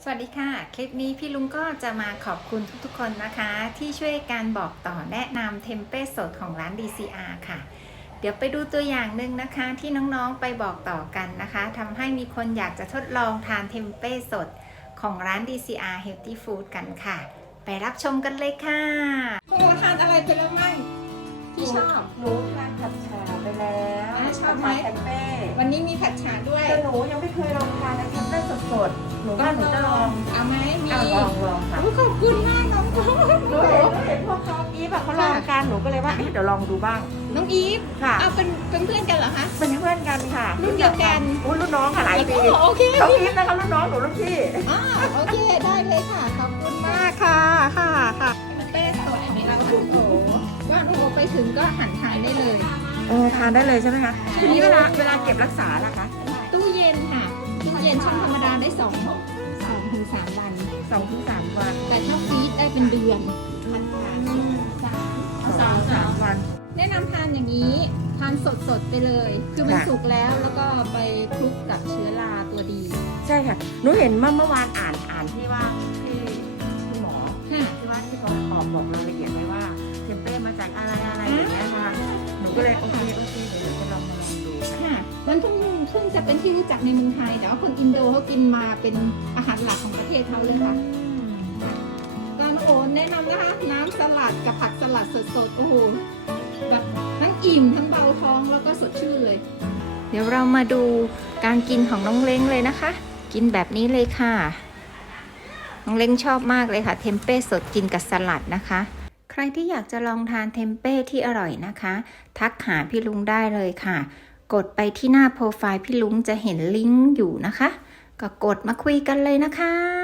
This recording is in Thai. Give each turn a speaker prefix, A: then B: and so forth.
A: สวัสดีค่ะคลิปนี้พี่ลุงก็จะมาขอบคุณทุกๆคนนะคะที่ช่วยการบอกต่อแนะนำเทมเป้สดของร้าน DCR ค่ะเดี๋ยวไปดูตัวอย่างหนึ่งนะคะที่น้องๆไปบอกต่อกันนะคะทำให้มีคนอยากจะทดลองทานเทมเป้สดของร้าน DCR Healthy Food กันค่ะไปรับชมกันเลยค่ะพวกเราทานอะไรไปแล้วมั่งที่ชอบ
B: หนูทานผัดฉ่าไปแล้ว
A: ชอบไหม
B: เทมเป้
A: วันนี้มีผัดฉ่าด้วย
B: แต่หนูยังไม่เคยลองทานในเทมเป้สดๆหนูว่าหนูจะลอง
A: เอาไหมมี
B: ลองค่ะ
A: ขอบคุณมากน้องโ
B: หนูเห็นพวกเขาอีฟแบบเขาลองกันหนูก็เลยว่าเดี๋ยวลองดูบ้าง
A: น้องอีฟ
B: ค่ะ
A: เอาเป็นเพื่อนกันเหรอคะ
B: เป็นเพื่อนกันค่ะ
A: รุ่นเดียวกัน
B: รุ่นน้องค่ะหลายปี
A: โอเค
B: เขาอีฟนะคะรุ่นน้องหนูรุ่นพี่
A: โอเคได้เลยค่ะขอบคุณมากค่ะเป้สดนี่เราโอ้โหก็น้องโอไปถึงก็หันทานได้เลย
B: ทานได้เลยใช่ไหมคะทีนี้เวลาเก็บรักษาล่ะคะ
A: ตู้เย็นค่ะตู้เย็นช่องธรรมดาได้2 ถึง 3 วัน
B: 2-3 วัน
A: แต่ถ้าฟรีซได้เป็นเดือน
B: 2-3 วัน
A: แนะนำทานอย่างนี้ทานสดๆไปเลย คือมัน
B: ค่ะ
A: สุกแล้วก็ไปคลุกกับเชื้อราตัวดี
B: ใช่ค่ะหนูเห็นเมื่อวานอ่านที่ว่าที่หมอ
A: ค่ะ
B: ที่ว่าที่เขาบอกรายละเอียดไว้ว่าเทมเป้มาจากอะไรอย่างเงี้ยนะคะหนูก็เลยโอเคเดี๋ยวจะลองมาลองดูค่ะ
A: ค่ะมันเพิ่งจะเป็นที่รู้จักในเมืองไทยแต่ว่าคนอินโดเขากินมาเป็นอาหารหลักของประเทศเขาเลยค่ะก็น้องโอนแนะนำนะคะน้ำสลัดกับผักสลัดสดๆโอ้โหแบบทั้งอิ่มทั้งเบาท้องแล้วก็สดชื่นเลย เดี๋ยวเรามาดูการกินของน้องเล้งเลยนะคะ กินแบบนี้เลยค่ะน้องเล้งชอบมากเลยค่ะเทมเป้สดกินกับสลัดนะคะใครที่อยากจะลองทานเทมเป้ที่อร่อยนะคะ ทักหาพี่ลุงได้เลยค่ะ กดไปที่หน้าโปรไฟล์พี่ลุงจะเห็นลิงก์อยู่นะคะ ก็กดมาคุยกันเลยนะคะ